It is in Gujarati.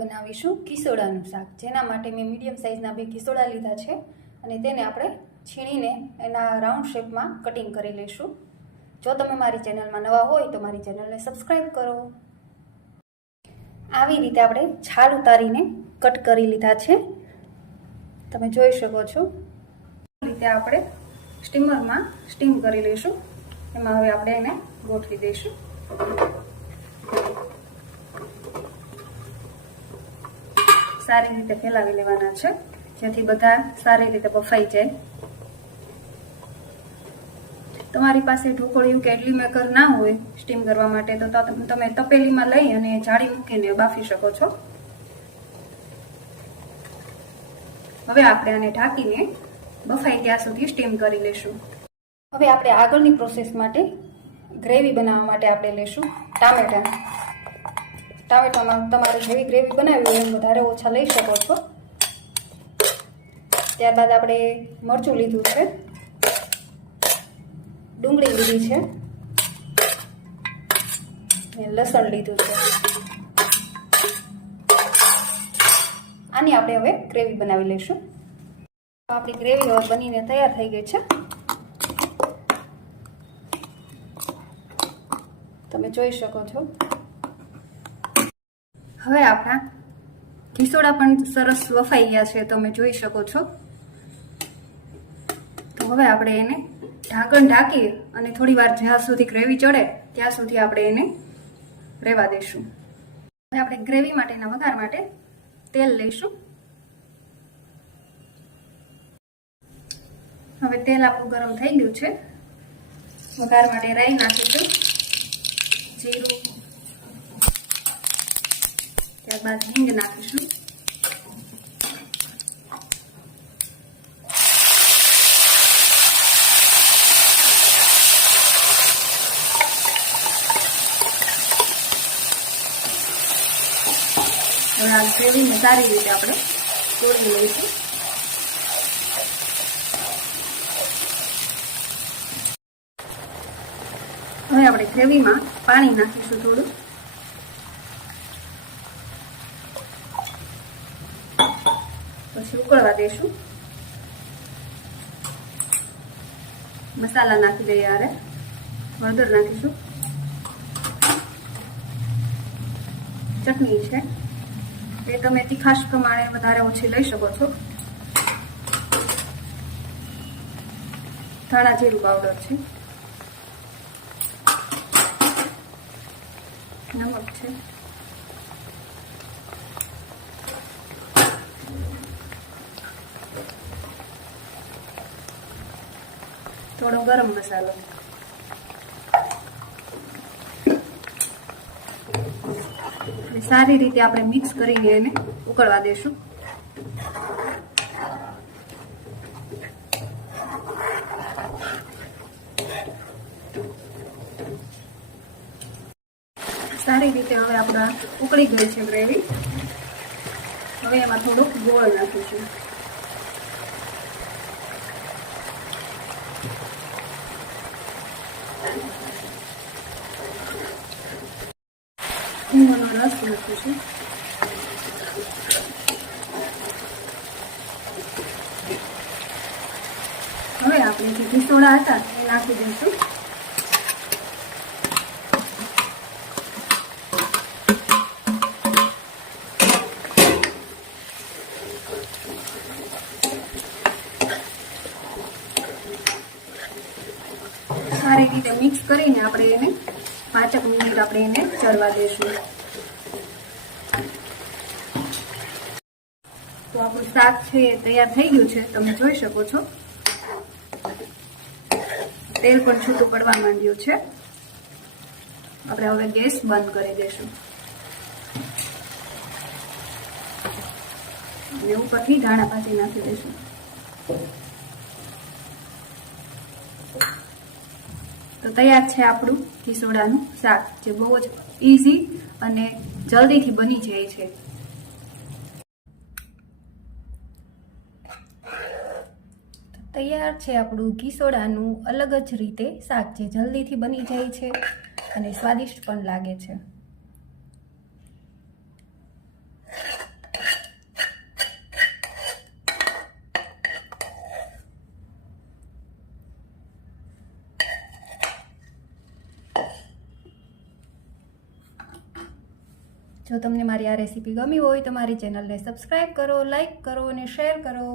બનાવીશું કિસોડાનું શાક, જેના માટે મેં મીડિયમ સાઇઝના 2 કિસોડા લીધા છે અને તેને આપણે છીણીને એના રાઉન્ડ શેપમાં કટિંગ કરી લઈશું। જો તમે મારી ચેનલમાં નવા હોય તો મારી ચેનલને સબસ્ક્રાઈબ કરો। આવી રીતે આપણે છાલ ઉતારીને કટ કરી લીધા છે, તમે જોઈ શકો છો। આ રીતે આપણે સ્ટીમરમાં સ્ટીમ કરી લઈશું। એમાં હવે આપણે એને ગોઠવી દઈશું। સારી રીતે ફેલાવી લેવાના છે, જેથી બધા સારી રીતે બફાઈ જાય। તમારી પાસે ઢોકળિયું કે ઇડલી મેકર ના હોય સ્ટીમ કરવા માટે તો તમે તપેલીમાં લઈ અને જાળી મૂકીને બાફી શકો છો। હવે આપણે આને ઢાંકીને બફાઈ ત્યાં સુધી સ્ટીમ કરી લઈશું। હવે આપણે આગળની પ્રોસેસ માટે ગ્રેવી બનાવવા માટે આપણે લઈશું ટામેટામાં તમારે જેવી ગ્રેવી બનાવવી હોય એમ વધારે ઓછા લઈ શકો છો। ત્યારબાદ આપણે મરચું લીધું છે, ડુંગળી લીધી છે, લસણ લીધું છે। આની આપણે હવે ગ્રેવી બનાવી લઈશું। આપણી ગ્રેવી હવે બનીને તૈયાર થઈ ગઈ છે, તમે જોઈ શકો છો। હવે આપણા કિસોડા પણ સરસ વફાઈ ગયા છે, તમે જોઈ શકો છો। તો હવે આપણે એને ઢાંકણ ઢાંકી અને થોડી વાર જ્યાં સુધી ગ્રેવી ચડે ત્યાં સુધી આપણે એને રહેવા દઈશું। હવે આપણે ગ્રેવી માટેના વઘાર માટે તેલ લઈશું। હવે તેલ આપણું ગરમ થઈ ગયું છે, વઘાર માટે રાઈ નાખીશું, જીરું, ત્યારબાદ હિંગ નાખીશું, હવે આ ગ્રેવીને સારી રીતે આપણે તોડી લઈશું। હવે આપણે ગ્રેવીમાં પાણી નાખીશું થોડું, પછી ઉકળવા દઈશું। મસાલા નાખી દઈએ, આરે હળદર નાખીશું, ચટણી છે એ તમે તીખાશ પ્રમાણે વધારે ઓછી લઈ શકો છો, ધાણા જીરું પાવડર છે, નમક છે, થોડો ગરમ મસાલો, સારી રીતે આપણે મિક્સ કરીને એને ઉકળવા દેશું। સારી રીતે હવે આપણા ઉકળી ગઈ છે ગ્રેવી। હવે એમાં થોડુંક ગોળ નાખીશું, લીંબુનો રસ નાખીશું, હવે આપણે જે કિસોડા હતા એ નાખી દઈશું। સારી રીતે મિક્સ કરીને આપણે એને 5 મિનિટ આપણે એને ચડવા દઈશું। તો આપણું શાક છે એ તૈયાર થઈ ગયું છે, તમે જોઈ શકો છો। તેલ પણ છૂટું પડવા માંડ્યું છે। આપણે હવે ગેસ બંધ કરી દઈશું અને ઉપરથી ધાણા ભાજી નાખી દઈશું। તો તૈયાર છે આપણું કિસોડાનું શાક, જે બહુ જ ઇઝી અને જલ્દીથી બની જાય છે। તૈયાર છે આપણું કિસોડાનું અલગ જ રીતે શાક, જે જલ્દીથી બની જાય છે અને સ્વાદિષ્ટ પણ લાગે છે। જો તમને મારી આ રેસીપી ગમી હોય તો મારી ચેનલને સબસ્ક્રાઈબ કરો, લાઈક કરો અને શેર કરો.